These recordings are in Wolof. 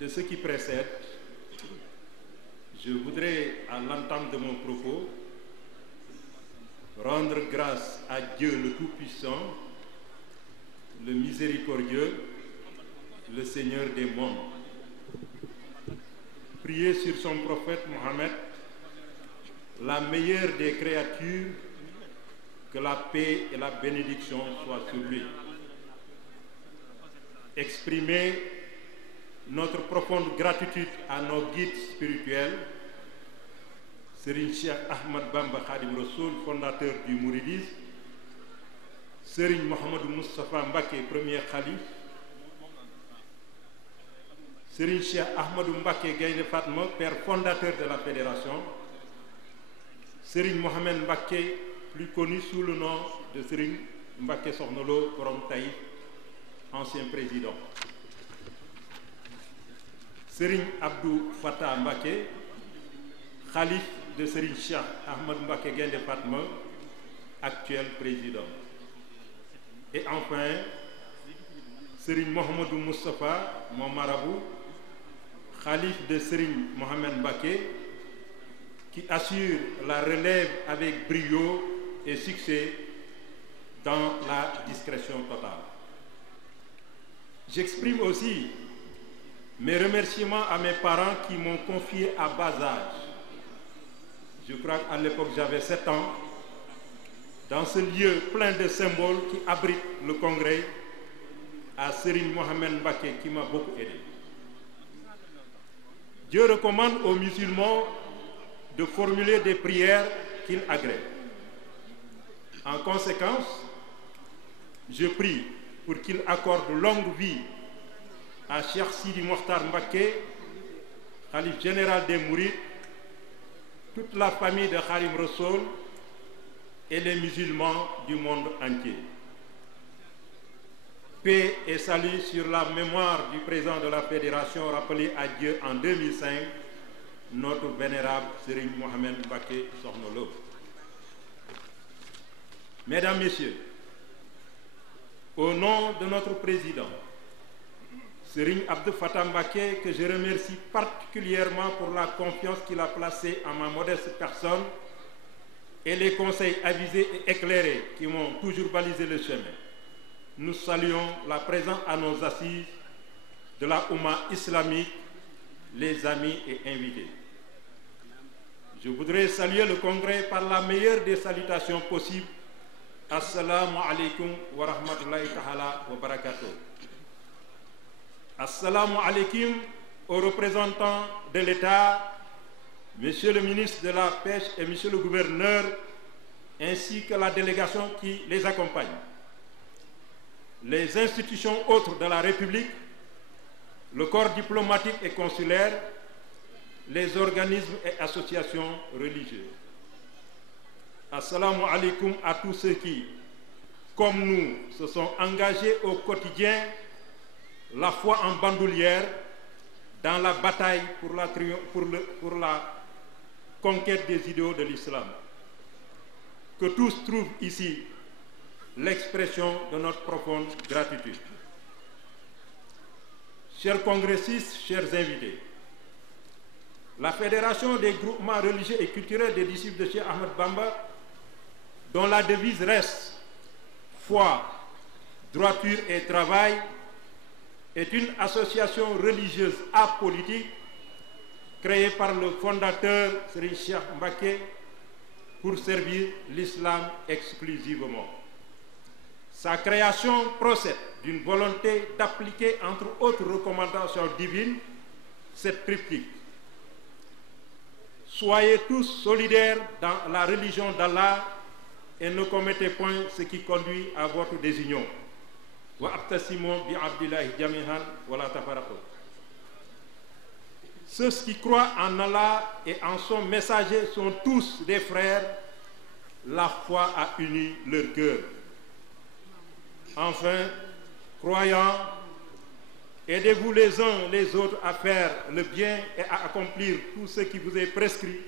de ce qui précède, je voudrais, à l'entame de mon propos, rendre grâce à Dieu le Tout-Puissant, le Miséricordieux, le Seigneur des mondes. Prier sur son prophète Mohammed, la meilleure des créatures, que la paix et la bénédiction soient sur lui. Exprimer notre profonde gratitude à nos guides spirituels, Serigne Cheikh Ahmad Bamba Khadim Rassoul, fondateur du Mouridisme, Serigne Mohamedou Moustapha Mbacké, premier khalife, Serigne Cheikh Ahmadou Mbacké Gaïndé Fatma, père fondateur de la fédération, Serigne Mohamed Mbacké, plus connu sous le nom de Serigne Mbacké Sokhna Lo Borom Taïf, ancien président, Serigne Abdou Fattah Mbacké, khalife de Serigne Cheikh Ahmadou Mbacké Gaïndé Fatma, actuel président, et enfin Serigne Mohamedou Moustapha, mon marabout, khalife de Serigne Mohamed Mbacké, qui assure la relève avec brio et succès dans la discrétion totale. J'exprime aussi mes remerciements à mes parents qui m'ont confié à bas âge. Je crois qu'à l'époque j'avais 7 ans, dans ce lieu plein de symboles qui abrite le congrès, à Serigne Mohamed Mbacké qui m'a beaucoup aidé. Dieu recommande aux musulmans de formuler des prières qu'il agrée. En conséquence, je prie pour qu'il accorde longue vie à Cheikh Sidi Mokhtar Mbacké, khalife général des Mourides, toute la famille de Khadim Rassoul et les musulmans du monde entier. Paix et salut sur la mémoire du président de la fédération rappelé à Dieu en 2005, notre vénérable Serigne Mohamed Mbacké Sokhna Lo. Mesdames, Messieurs, au nom de notre président, Serigne Abdou Fattah Mbacké, que je remercie particulièrement pour la confiance qu'il a placée en ma modeste personne et les conseils avisés et éclairés qui m'ont toujours balisé le chemin, nous saluons la présence à nos assises de la Oumma islamique, les amis et invités. Je voudrais saluer le congrès par la meilleure des salutations possibles. Assalamu alaikum wa rahmatullahi ta'ala wa barakatuh. Assalamu alaikum aux représentants de l'État, Monsieur le ministre de la Pêche et Monsieur le gouverneur, ainsi que la délégation qui les accompagne. Les institutions autres de la République, le corps diplomatique et consulaire, les organismes et associations religieuses. Assalamu alaikum à tous ceux qui, comme nous, se sont engagés au quotidien, la foi en bandoulière, dans la bataille pour la conquête des idéaux de l'islam. Que tous trouvent ici l'expression de notre profonde gratitude. Chers congressistes, chers invités, la Fédération des groupements religieux et culturels des disciples de Cheikh Ahmad Bamba, dont la devise reste foi, droiture et travail, est une association religieuse apolitique créée par le fondateur Serigne Cheikh Mbacké pour servir l'islam exclusivement. Sa création procède d'une volonté d'appliquer, entre autres recommandations divines, cette triptyque. Soyez tous solidaires dans la religion d'Allah et ne commettez point ce qui conduit à votre désunion. Wa abtasimu bi abdillahi jami'an wa la tafarraqu. Ceux qui croient en Allah et en son messager sont tous des frères. La foi a uni leur cœur. Enfin, croyants, aidez-vous les uns les autres à faire le bien et à accomplir tout ce qui vous est prescrit.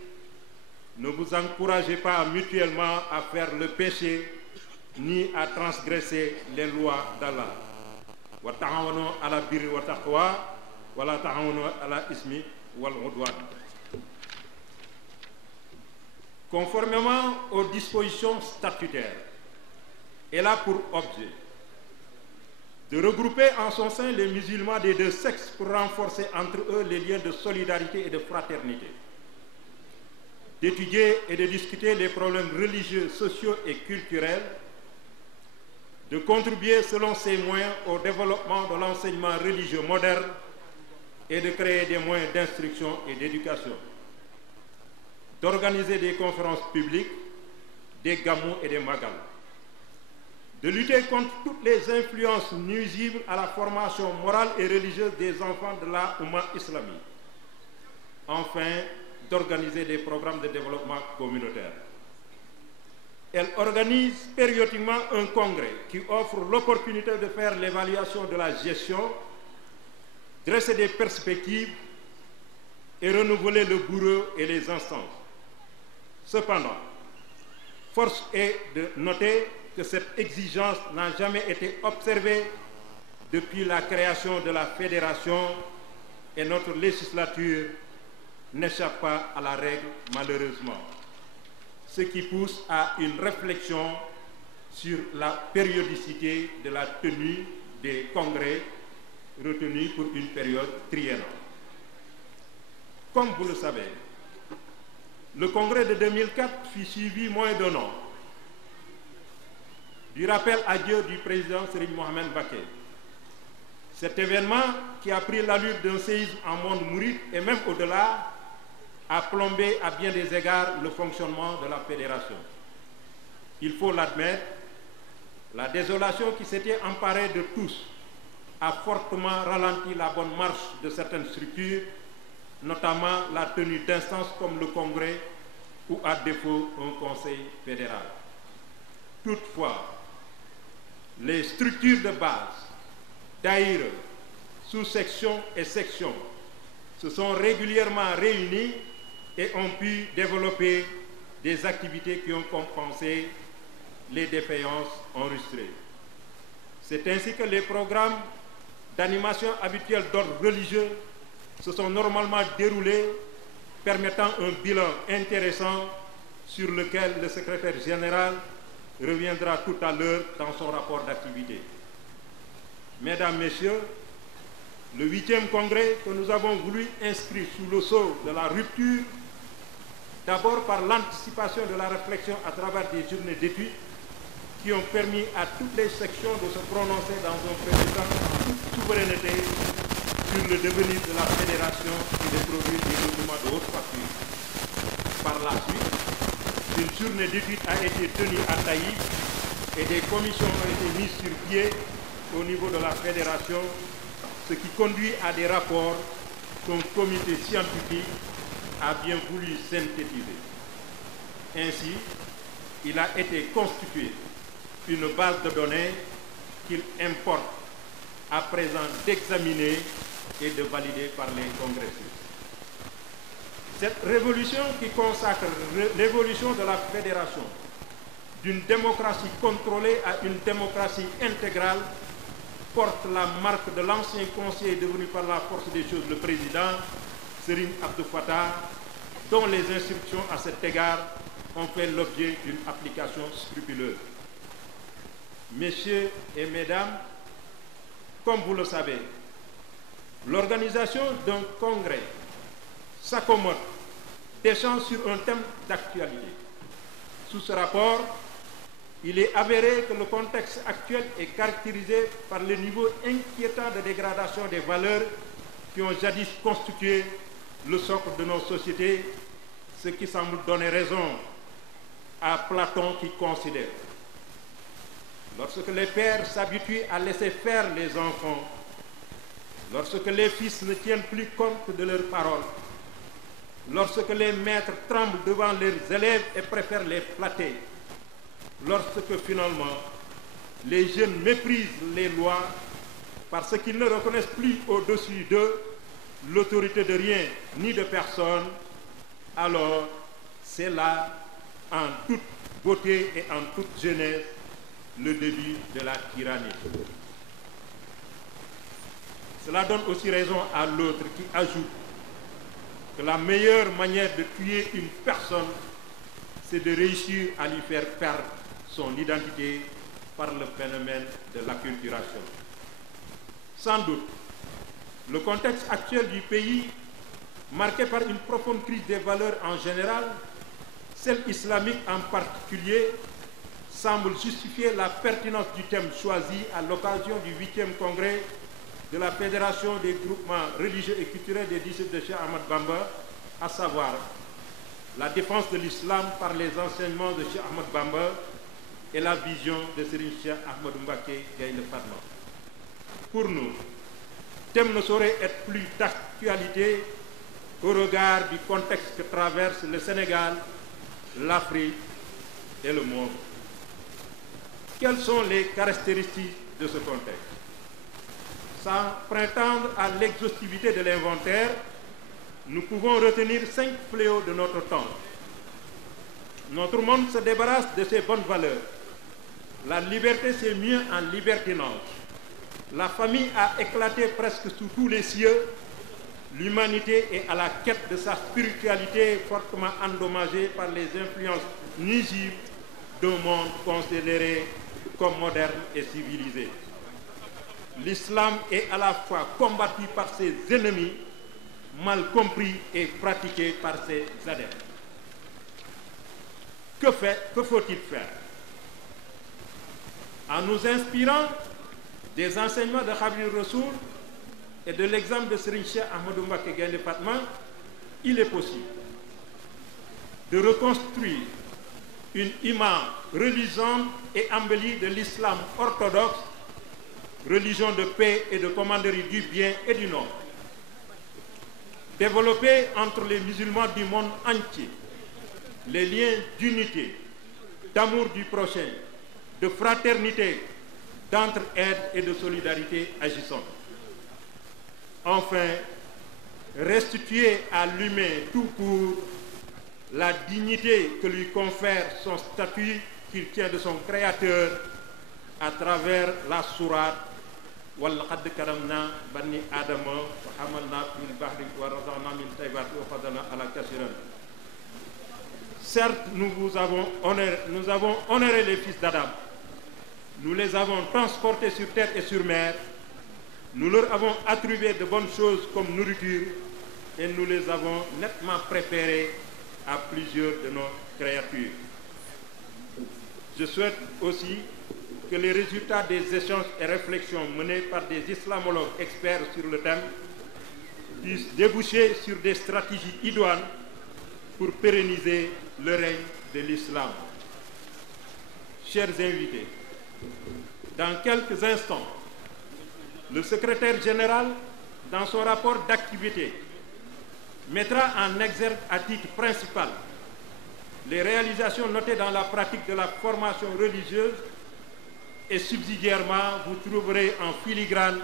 Ne vous encouragez pas mutuellement à faire le péché ni à transgresser les lois d'Allah. Wa ta'awanu ala birri wa taqwa wa la ta'awanu ala ismi wal udwan. Conformément aux dispositions statutaires, elle a pour objet de regrouper en son sein les musulmans des deux sexes pour renforcer entre eux les liens de solidarité et de fraternité, d'étudier et de discuter les problèmes religieux, sociaux et culturels, de contribuer selon ses moyens au développement de l'enseignement religieux moderne et de créer des moyens d'instruction et d'éducation, d'organiser des conférences publiques, des gamous et des magal, de lutter contre toutes les influences nuisibles à la formation morale et religieuse des enfants de la Oumma islamique, enfin d'organiser des programmes de développement communautaire. Elle organise périodiquement un congrès qui offre l'opportunité de faire l'évaluation de la gestion, dresser des perspectives et renouveler le bureau et les instances. Cependant, force est de noter que cette exigence n'a jamais été observée depuis la création de la fédération et notre législature n'échappe pas à la règle malheureusement, ce qui pousse à une réflexion sur la périodicité de la tenue des congrès retenus pour une période triennale. Comme vous le savez, le congrès de 2004 fut suivi moins d'un an du rappel à Dieu du président Serigne Mohamed Mbacké. Cet événement, qui a pris l'allure d'un séisme en monde mouride et même au-delà, a plombé à bien des égards le fonctionnement de la fédération. Il faut l'admettre, la désolation qui s'était emparée de tous a fortement ralenti la bonne marche de certaines structures, notamment la tenue d'instances comme le Congrès ou à défaut un Conseil fédéral. Toutefois, les structures de base, daïra, sous-sections et sections se sont régulièrement réunies et ont pu développer des activités qui ont compensé les défaillances enregistrées. C'est ainsi que les programmes d'animation habituels d'ordre religieux se sont normalement déroulés, permettant un bilan intéressant sur lequel le secrétaire général reviendra tout à l'heure dans son rapport d'activité. Mesdames, Messieurs, le 8e congrès que nous avons voulu inscrire sous le sceau de la rupture, d'abord par l'anticipation de la réflexion à travers des journées d'études qui ont permis à toutes les sections de se prononcer dans un premier temps en toute souveraineté sur le devenir de la fédération et de produire des documents de haute facture. Par la suite, une journée d'études a été tenue à Taïf et des commissions ont été mises sur pied au niveau de la fédération, ce qui conduit à des rapports qu'un comité scientifique a bien voulu synthétiser. Ainsi, il a été constitué une base de données qu'il importe à présent d'examiner et de valider par les congressistes. Cette révolution qui consacre l'évolution de la fédération d'une démocratie contrôlée à une démocratie intégrale porte la marque de l'ancien conseiller devenu par la force des choses le président Serigne Abdou Fattah, dont les instructions à cet égard ont fait l'objet d'une application scrupuleuse. Messieurs et mesdames, comme vous le savez, l'organisation d'un congrès s'accommode d'échanges sur un thème d'actualité. Sous ce rapport, il est avéré que le contexte actuel est caractérisé par le niveau inquiétant de dégradation des valeurs qui ont jadis constitué le socle de nos sociétés, ce qui semble donner raison à Platon qui considère: lorsque les pères s'habituent à laisser faire les enfants, lorsque les fils ne tiennent plus compte de leurs paroles, lorsque les maîtres tremblent devant leurs élèves et préfèrent les flatter, lorsque finalement les jeunes méprisent les lois parce qu'ils ne reconnaissent plus au-dessus d'eux l'autorité de rien ni de personne, alors c'est là, en toute beauté et en toute jeunesse, le début de la tyrannie. Cela donne aussi raison à l'autre qui ajoute que la meilleure manière de tuer une personne, c'est de réussir à lui faire perdre son identité par le phénomène de l'acculturation. Sans doute, le contexte actuel du pays, marqué par une profonde crise des valeurs en général, celle islamique en particulier, semble justifier la pertinence du thème choisi à l'occasion du 8e congrès de la Fédération des groupements religieux et culturels des disciples de Cheikh Ahmad Bamba, à savoir la défense de l'islam par les enseignements de Cheikh Ahmad Bamba et la vision de Serigne Cheikh Ahmadou Mbacké Gaïndé Fatma. Pour nous, le thème ne saurait être plus d'actualité au regard du contexte que traverse le Sénégal, l'Afrique et le monde. Quelles sont les caractéristiques de ce contexte? Sans prétendre à l'exhaustivité de l'inventaire, nous pouvons retenir 5 fléaux de notre temps. Notre monde se débarrasse de ses bonnes valeurs. La liberté, c'est mieux en libertinage. La famille a éclaté presque sous tous les cieux. L'humanité est à la quête de sa spiritualité fortement endommagée par les influences nuisibles d'un monde considéré comme moderne et civilisé. L'islam est à la fois combattu par ses ennemis, mal compris et pratiqué par ses adeptes. Que faut-il faire? En nous inspirant des enseignements de Khadim Rassoul et de l'exemple de Serigne Cheikh Ahmadou Mbacké Gaïndé Fatma, il est possible de reconstruire une image reluisante et embellie de l'islam orthodoxe, religion de paix et de commanderie du bien et du non, développer entre les musulmans du monde entier les liens d'unité, d'amour du prochain, de fraternité, d'entraide et de solidarité agissante. Enfin, restituer à l'humain tout court la dignité que lui confère son statut qu'il tient de son créateur à travers la sourate وَلَقَدْ كَرَمْنَا بَنِي آدَمَ وَحَمَلْنَا فِي الْبَحْرِ وَرَزَقْنَا مِنَ الطَّيِّبَاتِ وَفَضَّلْنَا عَلَى كَثِيرٍ. Certes, nous avons honoré les fils d'Adam. Nous les avons transportés sur terre et sur mer. Nous leur avons attribué de bonnes choses comme nourriture et nous les avons nettement préférés à plusieurs de nos créatures. Je souhaite aussi que les résultats des échanges et réflexions menés par des islamologues experts sur le thème puissent déboucher sur des stratégies idoines pour pérenniser le règne de l'islam. Chers invités, dans quelques instants, le secrétaire général, dans son rapport d'activité, mettra en exergue à titre principal les réalisations notées dans la pratique de la formation religieuse et subsidiairement, vous trouverez en filigrane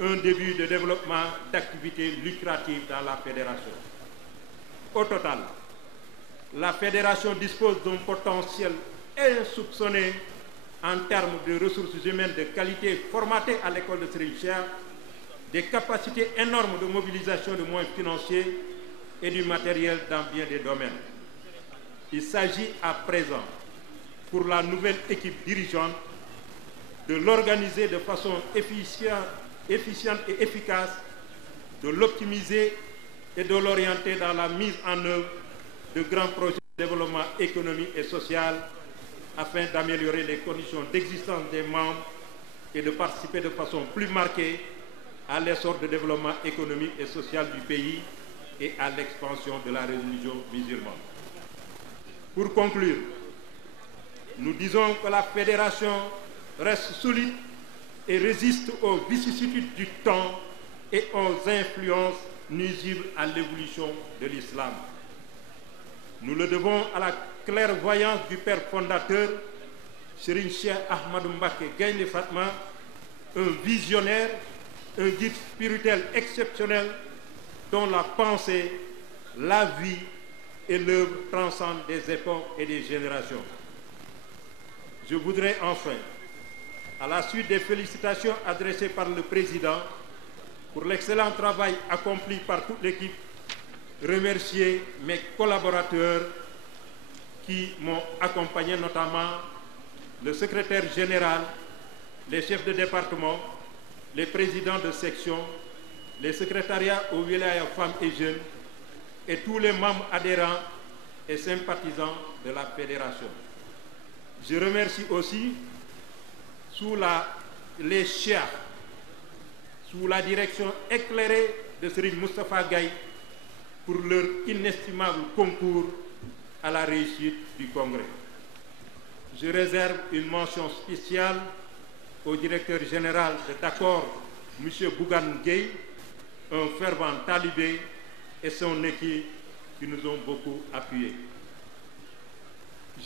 un début de développement d'activités lucratives dans la fédération. Au total, la fédération dispose d'un potentiel insoupçonné en termes de ressources humaines de qualité formatées à l'école de Serigne Cheikh, des capacités énormes de mobilisation de moyens financiers et du matériel dans bien des domaines. Il s'agit à présent, pour la nouvelle équipe dirigeante, de l'organiser de façon efficiente et efficace, de l'optimiser et de l'orienter dans la mise en œuvre de grands projets de développement économique et social afin d'améliorer les conditions d'existence des membres et de participer de façon plus marquée à l'essor de développement économique et social du pays et à l'expansion de la religion musulmane. Pour conclure, nous disons que la fédération reste solide et résiste aux vicissitudes du temps et aux influences nuisibles à l'évolution de l'islam. Nous le devons à la clairvoyance du père fondateur, Serigne Cheikh Ahmadou Mbacké Gaïndé Fatma, un visionnaire, un guide spirituel exceptionnel dont la pensée, la vie et l'œuvre transcendent des époques et des générations. Je voudrais enfin, à la suite des félicitations adressées par le président, pour l'excellent travail accompli par toute l'équipe, remercier mes collaborateurs qui m'ont accompagné, notamment le secrétaire général, les chefs de département, les présidents de section, les secrétariats aux wilayas femmes et jeunes et tous les membres adhérents et sympathisants de la fédération. Je remercie aussi les chefs, sous la direction éclairée de Serigne Moustapha Gaye, pour leur inestimable concours à la réussite du congrès. Je réserve une mention spéciale au directeur général de D'accord, M. Bougane Gueye, un fervent talibé, et son équipe qui nous ont beaucoup appuyés.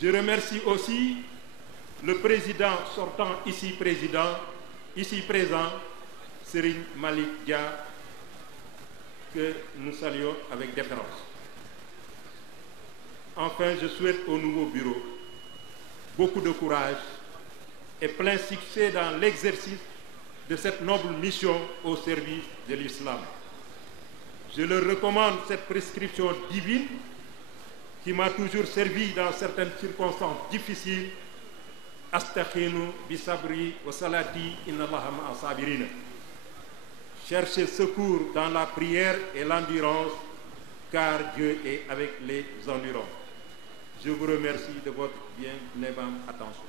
Je remercie aussi le président sortant ici présent, Serigne Malick Dia, que nous saluons avec déférence. Enfin, je souhaite au nouveau bureau beaucoup de courage et plein succès dans l'exercice de cette noble mission au service de l'islam. Je leur recommande cette prescription divine qui m'a toujours servi dans certaines circonstances difficiles. Astakhinu bisabri wa salati inna Allaha ma'a sabirina. Cherchez secours dans la prière et l'endurance, car Dieu est avec les endurants. Je vous remercie de votre bien aimable attention.